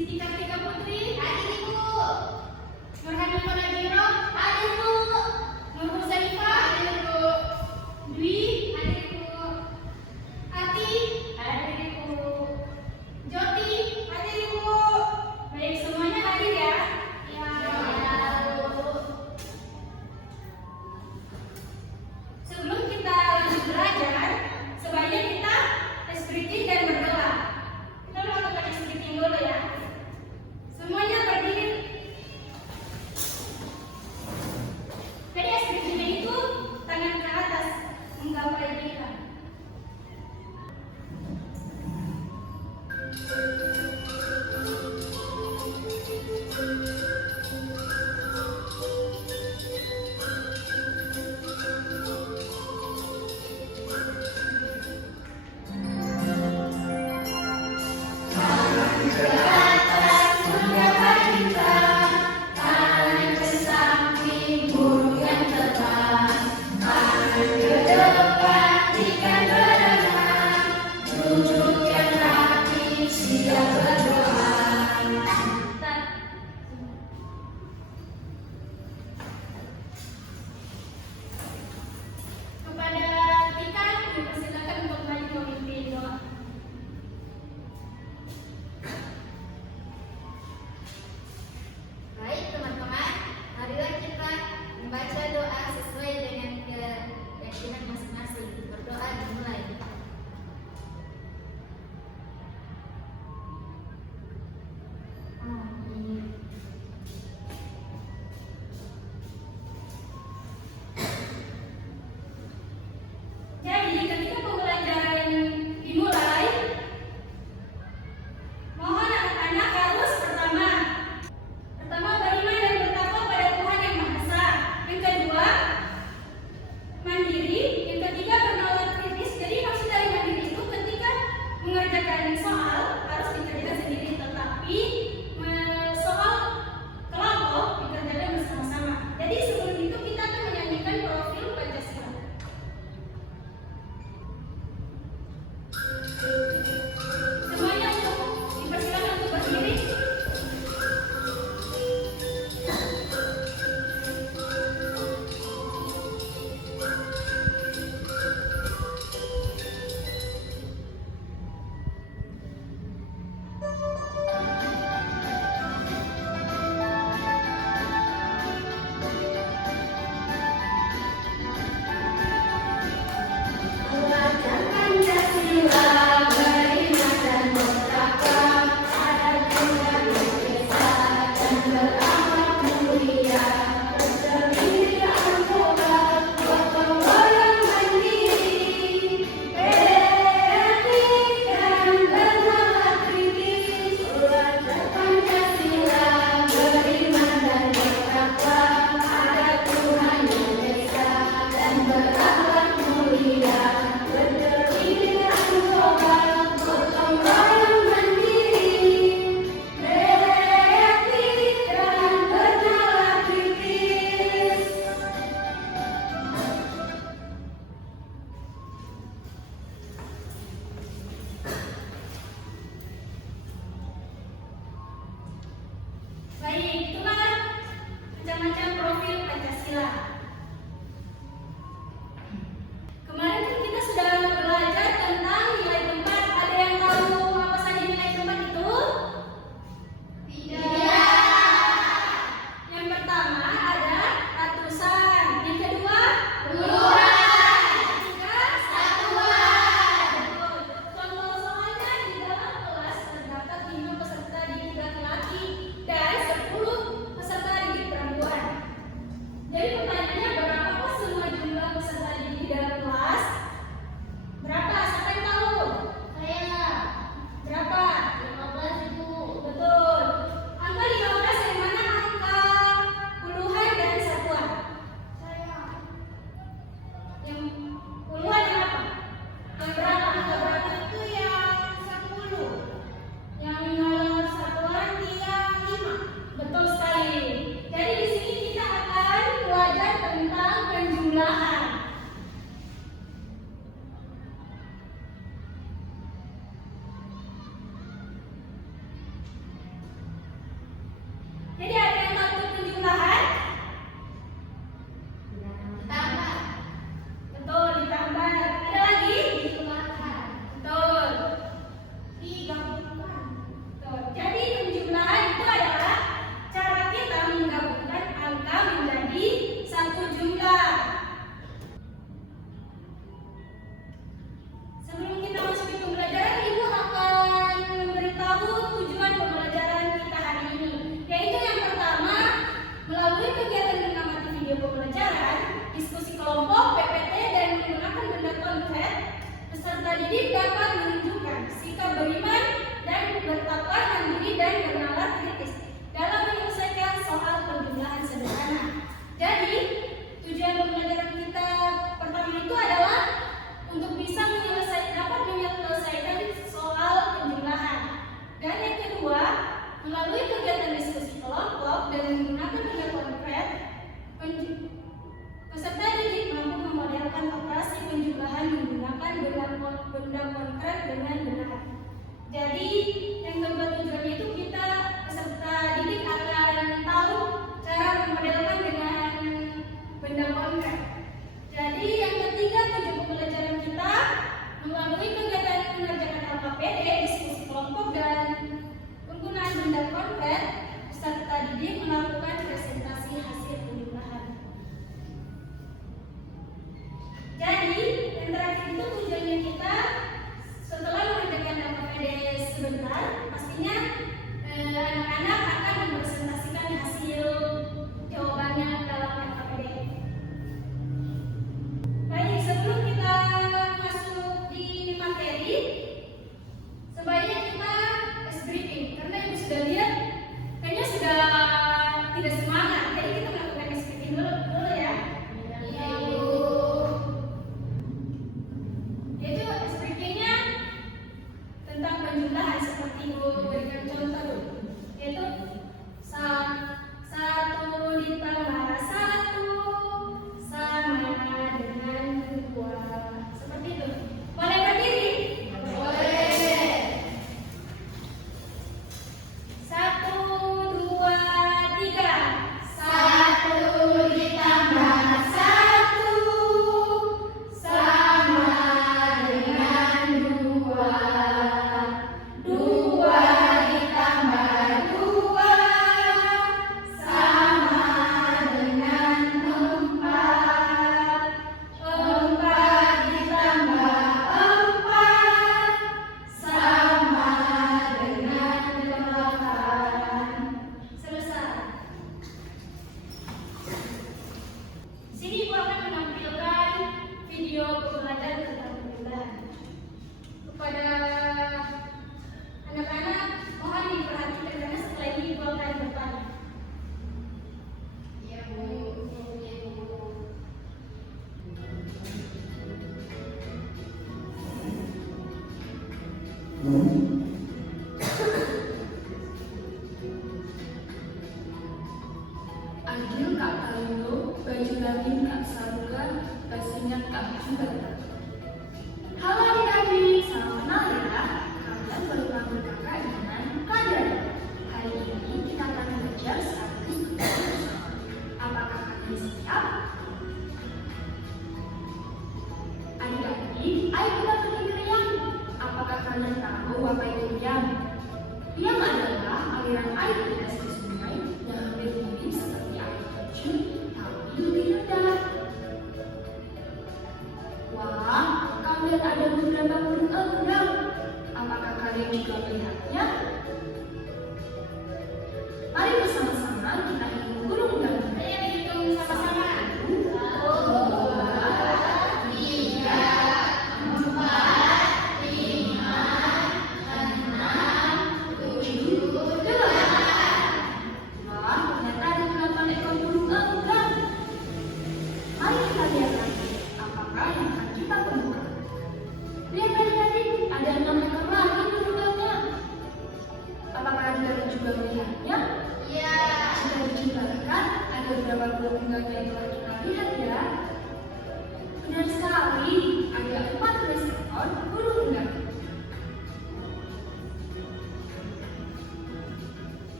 Siti Kartika Putri, hadir Ibu. Nurhanifah Nadiro, hadir Bu. Nur Huzaifah, hadir Bu. Dwi, hadir Bu. Ati, hadir Bu. Joti, hadir Bu. Baik, semuanya hadir ya? Ya, Bu. Sebelum kita lanjut belajar, sebaiknya kita tes breathing dan berdoa. Kita melakukan tes breathing dulu ya. Semuanya berdiri. Jadi tes breathing itu tangan ke atas menggapai kita. Kepada Tika, dipersilakan untuk maju memimpin doa. Baik teman-teman, marilah kita membaca doa sesuai dengan keyakinan masing-masing. Berdoa dimulai. Amin. Jadi ketika pembelajaran dimulai, mohon anak-anak harus pertama beriman dan bertakwa pada Tuhan Yang Maha Esa. Yang kedua, mandiri. Yang ketiga, bernalar kritis. Jadi maksud dari mandiri itu ketika mengerjakan soal harus dikerjakan sendiri, tetapi soal kelompok dikerjakan bersama-sama. Jadi sebelum itu kita akan menyanyikan profil Pancasila. Semuanya dipersilakan untuk berdiri. Belajar Pancasila, beriman dan bertakwa pada Tuhan Yang Esa dan berakhlak mulia, berdiri angkuhan, gotong royong mandiri, kreatif dan bernalar kritis. Belajar Pancasila, beriman dan bertakwa pada Tuhan Yang Esa dan berakhlak mulia, berdiri angkuhan, gotong royong mandiri, kreatif dan bernalar kritis. Baik, itulah macam-macam profil Pancasila. Kemarin kan kita sudah belajar tentang nilai tempat. Ada yang tahu apa saja nilai tempat itu? Tidak. Yang pertama ada ratusan. Yang kedua puluhan. Yang ketiga satuan. Contoh soalnya di dalam kelas terdapat 5 peserta didik laki-laki dan 10 peserta didik perempuan. Jadi pertanyaannya, berapa semua jumlah peserta didik dalam kelas? Berapa? Siapa yang tahu? Saya Berapa? 15.000. Betul. Angka 15 yang mana angka puluhan dan satuan? Saya Yang puluhan yang apa? Yang berapa? Angka berapa? itu yang 10, Yang satuan yang 5. betul sekali. Jadi di sini kita akan belajar tentang penjumlahan. kelompok, PPT, dan menggunakan benda konkret, peserta didik dapat menunjukkan sikap beriman dan bertakwa mandiri dan bernalar kritis dalam menyelesaikan soal penjumlahan sederhana. Jadi, tujuan pembelajaran kita pertama itu adalah untuk bisa dapat menyelesaikan soal penjumlahan. Dan yang kedua, melalui kegiatan diskusi kelompok dan menggunakan benda konkret, peserta didik mampu memodelkan operasi penjumlahan menggunakan benda konkret dengan benar. Jadi, yang kedua tujuannya itu kita peserta didik akan tahu cara memodelkan dengan benda konkret. Jadi, yang ketiga tujuan pembelajaran kita melalui kegiatan mengerjakan LKPD, diskusi kelompok dan penggunaan benda konkret, peserta didik melakukan presentasi hasil penjumlahan. Jadi, yang terakhir itu tujuannya kita setelah mengerjakan LKPD sebentar, pastinya anak-anak akan mempresentasikan hasil jawabannya dalam LKPD. Baik, sebelum kita masuk di materi, sebaiknya kita briefing karena ibu sudah lihat kayaknya sudah tidak semangat, jadi kita melakukan briefing dulu ya. Yaitu briefingnya tentang penjumlahan seperti ibu berikan contoh dulu, yaitu 1 ditambah 1 sama dengan 2, seperti itu. Boleh berdiri? Boleh. 1, 2, 3. 1 ditambah 1 sama dengan 2. 2 ditambah 2 sama dengan 4. 4 ditambah 4 sama dengan 8. Selesai. Sini ibu akan menampilkan video pembelajaran tentang penjumlahan. Kepada anak-anak mohon diperhatikan karena setelah ini ibu akan bertanya. Iya, Bu. Adil Kak Kalindo, baju latin Kak Saruga, basinya Kak Jumber. Halo adik-adik, salam kenal ya. Kalian baru panggil kakak dengan Kader. Hari ini kita akan belajar sekaligus bersama. Apakah kalian siap? Adik-adik, ayo kita pergi ke riang. Apakah kalian tahu apa itu riang? Riang adalah aliran air deras di sungai yang hampir mirip seperti air terjun, tapi lebih rendah. Wah, kalian ada beberapa burung egrang. Apakah kalian juga melihatnya? Mari bersama-sama kita hitung burung egrang. Ayo hitung sama-sama.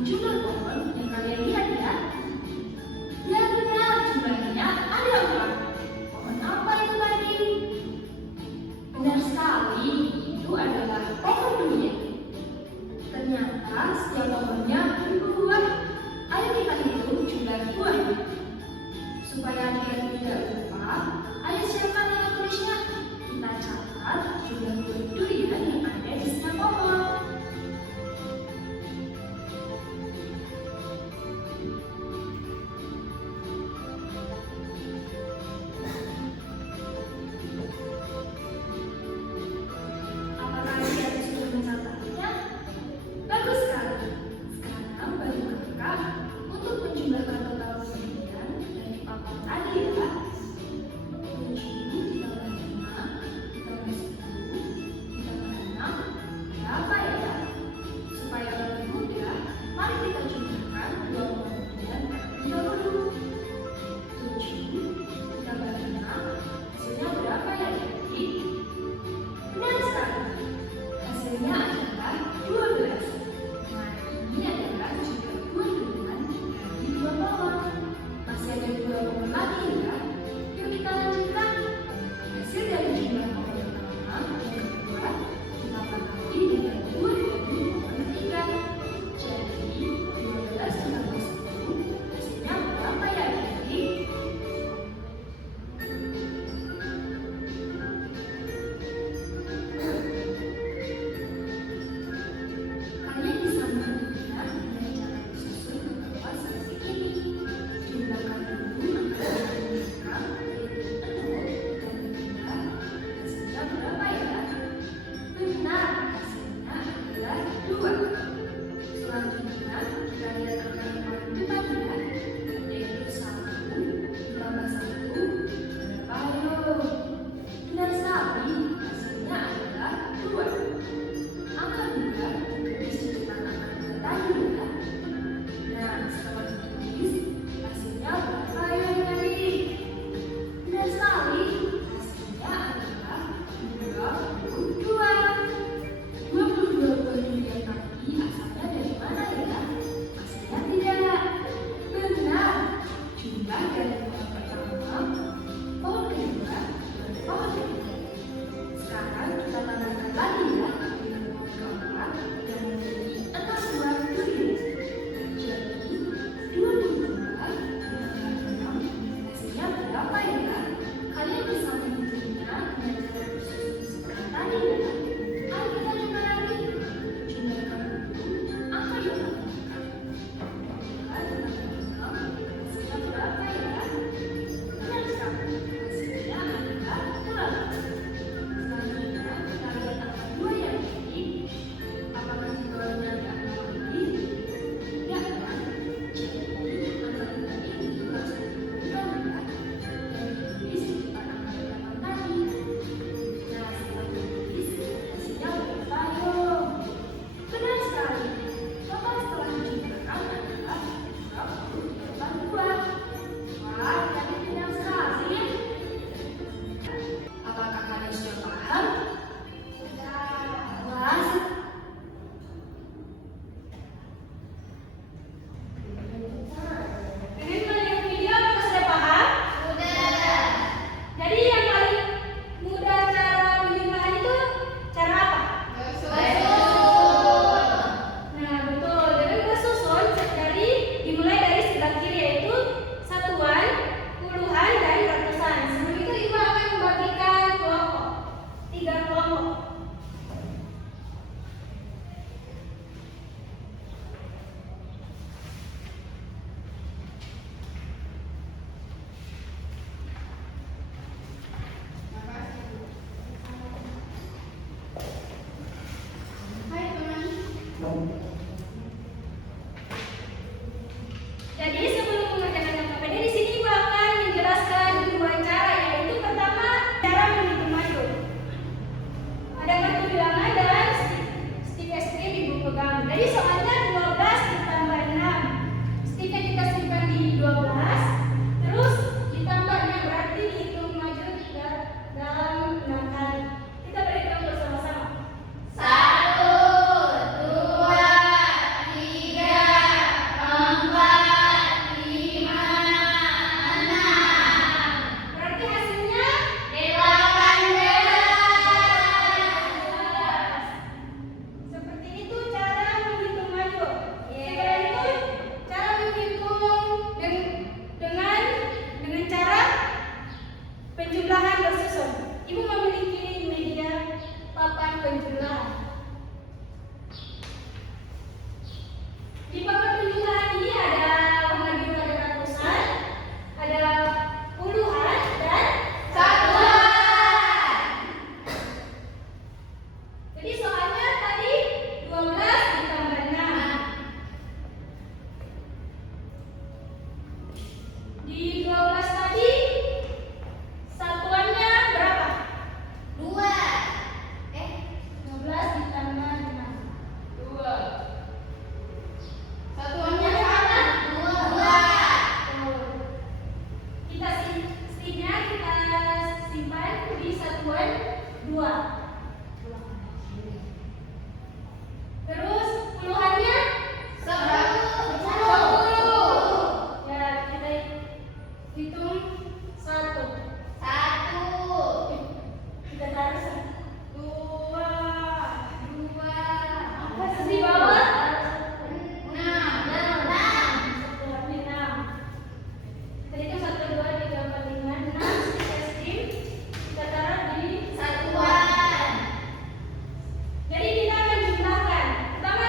7 pohon yang kalian lihat ya. Ya benar, jumlahnya mencatat jumlah buah durian yang ada di setiap pohon. Apakah adik-adik sudah mencatatnya? Bagus sekali. Sekarang bantu kakak untuk menjumlahkan total buah durian dari papan tadi ya. 7 ditambah 5 ditambah 10 ditambah 6 berapa sedikitnya kita simpan di satuan 2. Terus puluhannya 10. Ya, kita hitung 1. Kita taruh 2. Terus di bawah 6. Tadi itu 1, 2, 3, 4, 5, 6. Kita steam. Kita taruh di satuan. Jadi kita akan jumlahkan. Pertama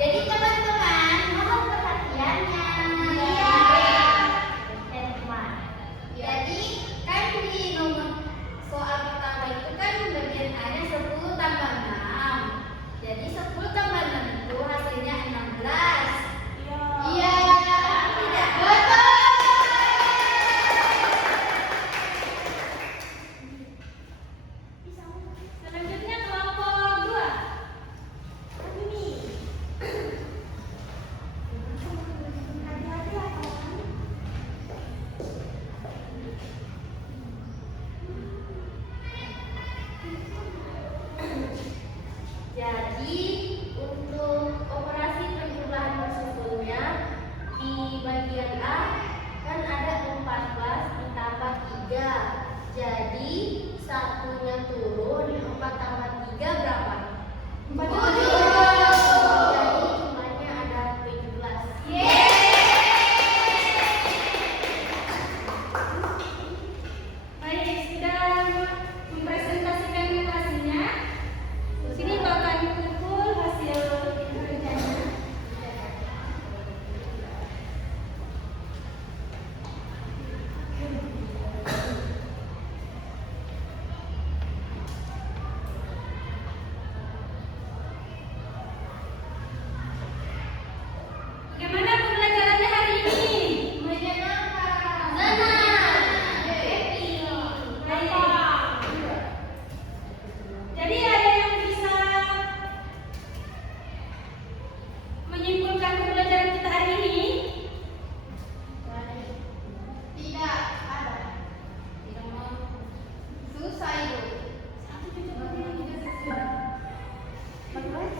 Jadi teman-teman, mohon perhatiannya. Iya. Teman-teman. Jadi kan di nomor soal pertama itu kan pembagian ada 10 tambah 6. Jadi 10 tambah 6 itu hasilnya 16. Iya. Tidak. Betul. Selanjutnya kelompok 2. Jadi untuk operasi penjumlahan bersusunnya di bagian A kan ada 14 ditambah 3. Jadi satunya turun, 4 tambah 3 berapa? 7. Jadi jumlahnya ada 17. Baik, sudah mempresentasikan hasilnya. Sini bakal kumpul hasil kerjanya. Bagaimana pembelajarannya hari ini? Menyenangkan. Happy. Baik. Jadi ada yang bisa menyimpulkan pembelajaran kita hari ini? Tidak ada. Tidak mau. Susah itu. Bagaimana?